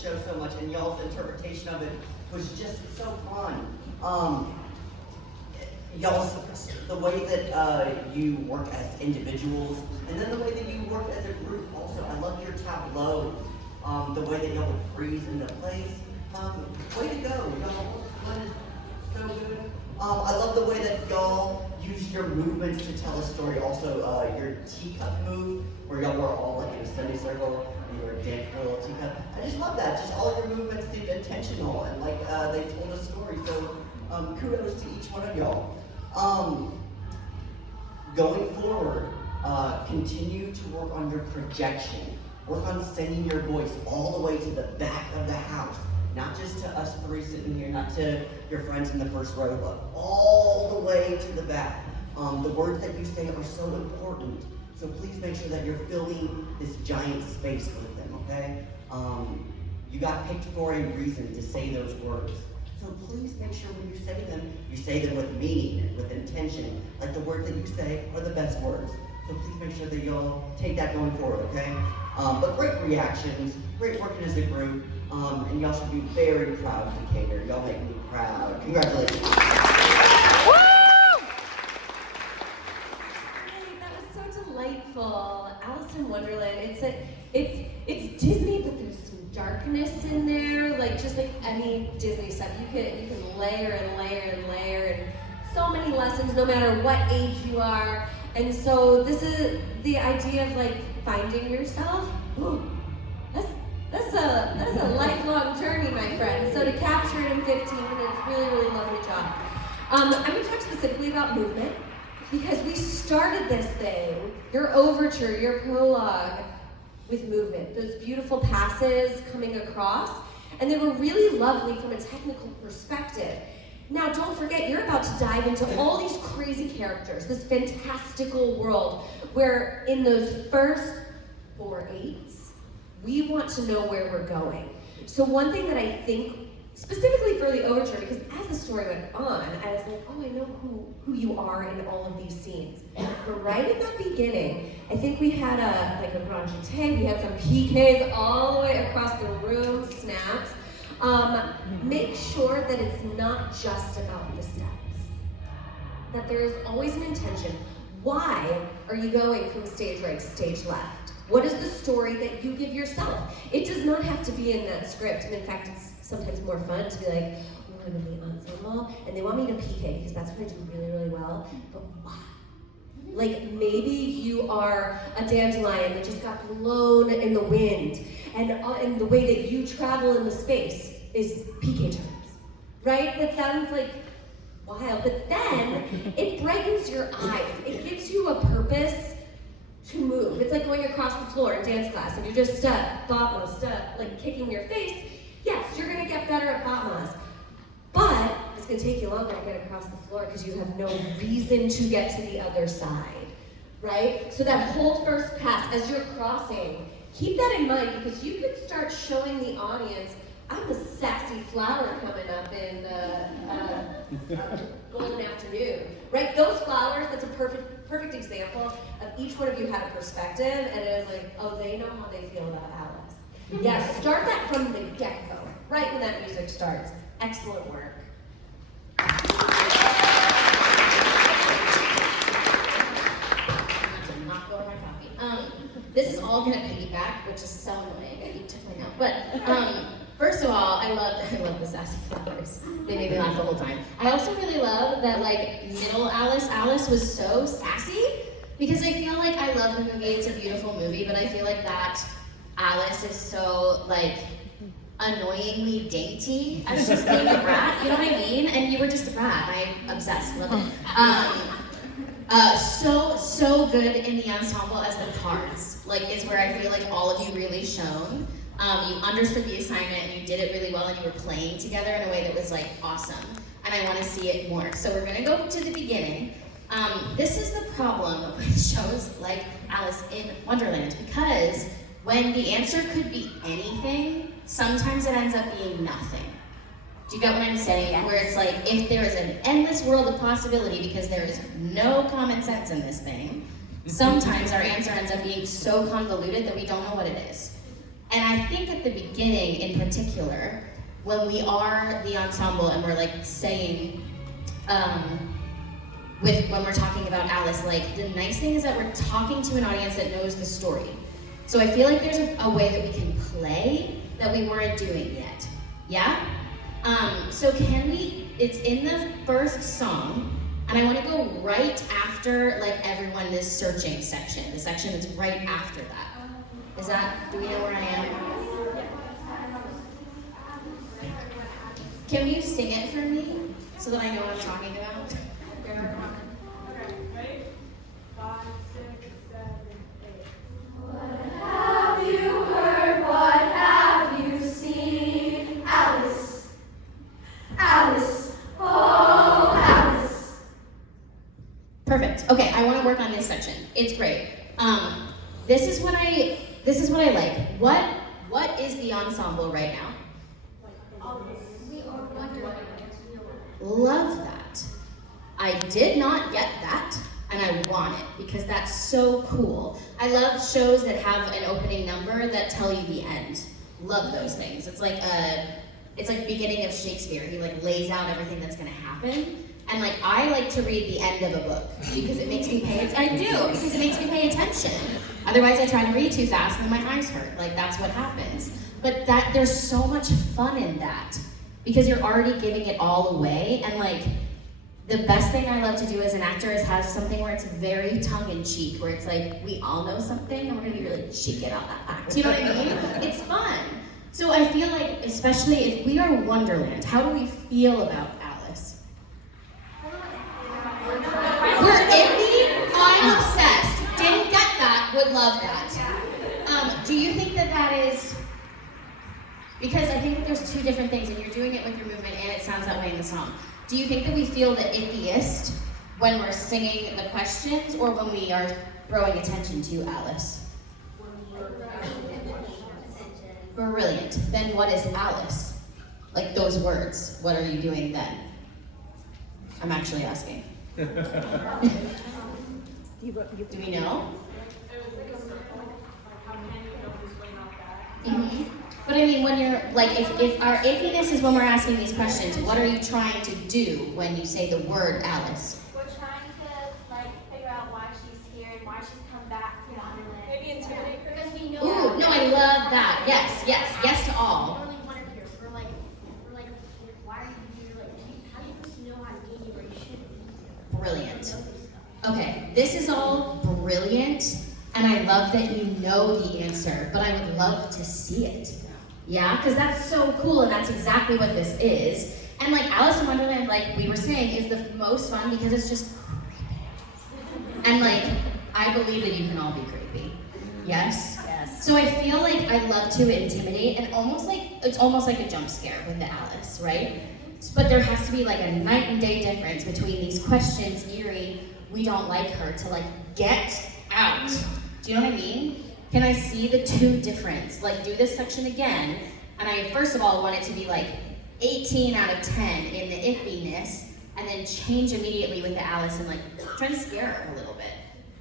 show so much, and y'all's interpretation of it was just so fun. Y'all's, the way that you work as individuals, and then the way that you work as a group also. I love your tableau, the way that y'all would freeze into place. Way to go, y'all. That is so good. I love the way that y'all use your movements to tell a story. Also, your teacup move, where y'all were all like in a semicircle, and you were dancing a little teacup. I just love that. Just all your movements seemed intentional, and like they told a story. So kudos to each one of y'all. Going forward, continue to work on your projection. Work on sending your voice all the way to the back of the house. Not just to us three sitting here, not to your friends in the first row, but all the way to the back. The words that you say are so important. So please make sure that you're filling this giant space with them, okay? You got picked for a reason to say those words. So please make sure when you say them with meaning, with intention. Like the words that you say are the best words. So please make sure that you'll take that going forward, okay? But great reactions, great working as a group, and y'all should be very proud of Adjudicator. Y'all make me proud. Congratulations. Woo! That was so delightful. Alice in Wonderland. It's Disney, but there's some darkness in there. Like just like any Disney stuff, you can layer and layer and layer, and so many lessons, no matter what age you are. And so this is the idea of like finding yourself. Ooh, that's a lifelong journey, my friend. So to capture it in 15 minutes, really, really lovely job. I'm going to talk specifically about movement, because we started this thing, your overture, your prologue, with movement. Those beautiful passes coming across, and they were really lovely from a technical perspective. Now, don't forget, you're about to dive into all these crazy characters, this fantastical world, where in those first 4/8s, we want to know where we're going. So one thing that I think, specifically for the overture, because as the story went on, I was like, oh, I know who you are in all of these scenes. But right in that beginning, I think we had a grand jeté, we had some PKs all the way across the room, snaps. Make sure that it's not just about the steps, that there is always an intention. Why are you going from stage right to stage left? What is the story that you give yourself? It does not have to be in that script, and in fact, it's sometimes more fun to be like, oh, I'm in the ensemble, and they want me to PK because that's what I do really, really well, but why? Like maybe you are a dandelion that just got blown in the wind, and the way that you travel in the space is PK terms, right? That sounds like wild, but then it brightens your eyes. It gives you a purpose to move. It's like going across the floor in dance class, and you just step, batmas, step, like kicking your face. Yes, you're gonna get better at batmas, but it's gonna take you longer to get across the floor because you have no reason to get to the other side, right? So that whole first pass, as you're crossing, keep that in mind, because you could start showing the audience, I'm a sassy flower coming up in Golden Afternoon, right? Those flowers, that's a perfect example of each one of you had a perspective, and it was like, oh, they know how they feel about Alice. Yes, start that from the get-go, right when that music starts. Excellent work. Not go over my coffee. This is all gonna piggyback, which is so annoying that you took my note. But first of all, I love the sassy flowers. They made me laugh the whole time. I also really love that like middle Alice was so sassy, because I feel like I love the movie. It's a beautiful movie, but I feel like that Alice is so like annoyingly dainty as just being a brat. You know what I mean? And you were just a brat. I'm obsessed. Love it. So good in the ensemble as the parts. Like, is where I feel like all of you really shone. You understood the assignment and you did it really well, and you were playing together in a way that was like awesome. And I want to see it more. So we're gonna go to the beginning. This is the problem with shows like Alice in Wonderland, because when the answer could be anything, sometimes it ends up being nothing. Do you get what I'm saying? Yes. Where it's like, if there is an endless world of possibility because there is no common sense in this thing, sometimes our answer ends up being so convoluted that we don't know what it is. And I think at the beginning, in particular, when we are the ensemble and we're like saying, when we're talking about Alice, like the nice thing is that we're talking to an audience that knows the story. So I feel like there's a way that we can play that we weren't doing yet. Yeah? So can we, it's in the first song, and I want to go right after like everyone is searching section, the section that's right after that. Is that, do we know where I am? Can you sing it for me so that I know what I'm talking about? Okay, ready? 5, 6, 7, 8. What have you heard? What have you seen? Alice, Alice, oh Alice. Perfect. Okay, I want to work on this section. It's great. This is what I like. What is the ensemble right now? Love that. I did not get that, and I want it because that's so cool. I love shows that have an opening number that tell you the end. Love those things. It's like beginning of Shakespeare. He like lays out everything that's gonna happen. And like I like to read the end of a book because it makes me pay attention. I do, because it makes me pay attention. Otherwise I try to read too fast and then my eyes hurt. Like that's what happens. But there's so much fun in that because you're already giving it all away. And like the best thing I love to do as an actor is have something where it's very tongue-in-cheek, where it's like we all know something and we're gonna be really cheeky about that fact. You know what I mean? It's fun. So I feel like, especially if we are Wonderland, how do we feel about Alice? We're iffy, I'm obsessed. Didn't get that, would love that. Do you think that is, because I think that there's two different things, and you're doing it with your movement and it sounds that way in the song. Do you think that we feel the iffiest when we're singing the questions or when we are throwing attention to Alice? Brilliant. Then what is Alice? Like those words, what are you doing then? I'm actually asking. Do we know? Mm-hmm. But I mean, when you're, like, if our iffiness is when we're asking these questions, what are you trying to do when you say the word Alice? We're trying to like figure out why she's here and why she's come back to Wonderland. Maybe intimidate her? Because we know. Ooh, no, I love that. Yes to all. We really want her here. We're like, why are you here? Like, how do you supposed to know how to get here where you shouldn't be? Brilliant. Okay, this is all brilliant, and I love that you know the answer, but I would love to see it. Yeah, because that's so cool, and that's exactly what this is. And like Alice in Wonderland, like we were saying, is the most fun because it's just creepy. And like, I believe that you can all be creepy. Yes? Yes. So I feel like I love to intimidate, and it's almost like a jump scare with the Alice, right? But there has to be like a night and day difference between these questions, eerie, we don't like her, to like, get out. Do you know what I mean? Can I see the two difference? Like, do this section again, and I first of all want it to be like 18 out of 10 in the iffiness, and then change immediately with the Alice and like try to scare her a little bit.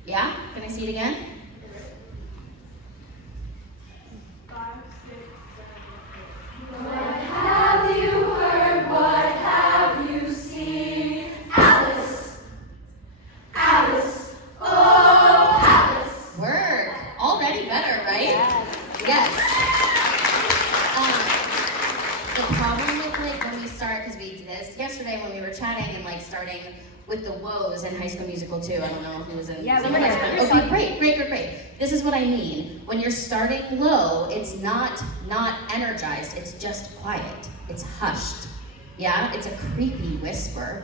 Yeah? Can I see it again? 5, 6, 7, 8. What have you heard? What have you seen? Alice, Alice, oh Alice. Work. Already better, right? Yes. The problem with like when we start, because we did this yesterday when we were chatting and like starting with the woes in High School Musical 2. I don't know who was in. Yeah, Senior we were High there. School. Okay, great. This is what I mean. When you're starting low, it's not energized. It's just quiet. It's hushed. Yeah, it's a creepy whisper.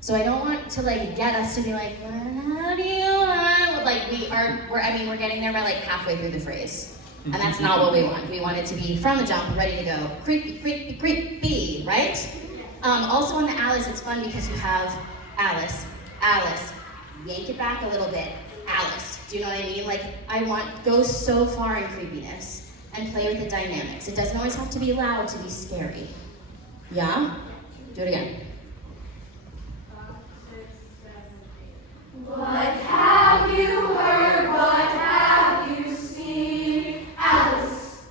So I don't want to like get us to be like, what do you want? Like we're getting there by like halfway through the phrase. And that's not what we want. We want it to be from the jump, ready to go. Creepy, right? Also on the Alice, it's fun because you have Alice, yank it back a little bit, Alice. Do you know what I mean? Like go so far in creepiness and play with the dynamics. It doesn't always have to be loud to be scary. Yeah? Do it again. 5, 6, 7, 8. What have you heard? What have you seen? Alice,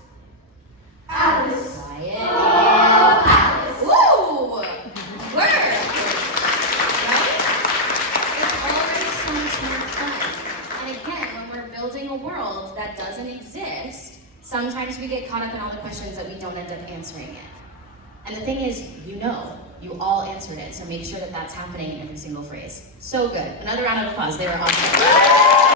building a world that doesn't exist, sometimes we get caught up in all the questions that we don't end up answering it. And the thing is, you all answered it, so make sure that that's happening in every single phrase. So good. Another round of applause. They were awesome.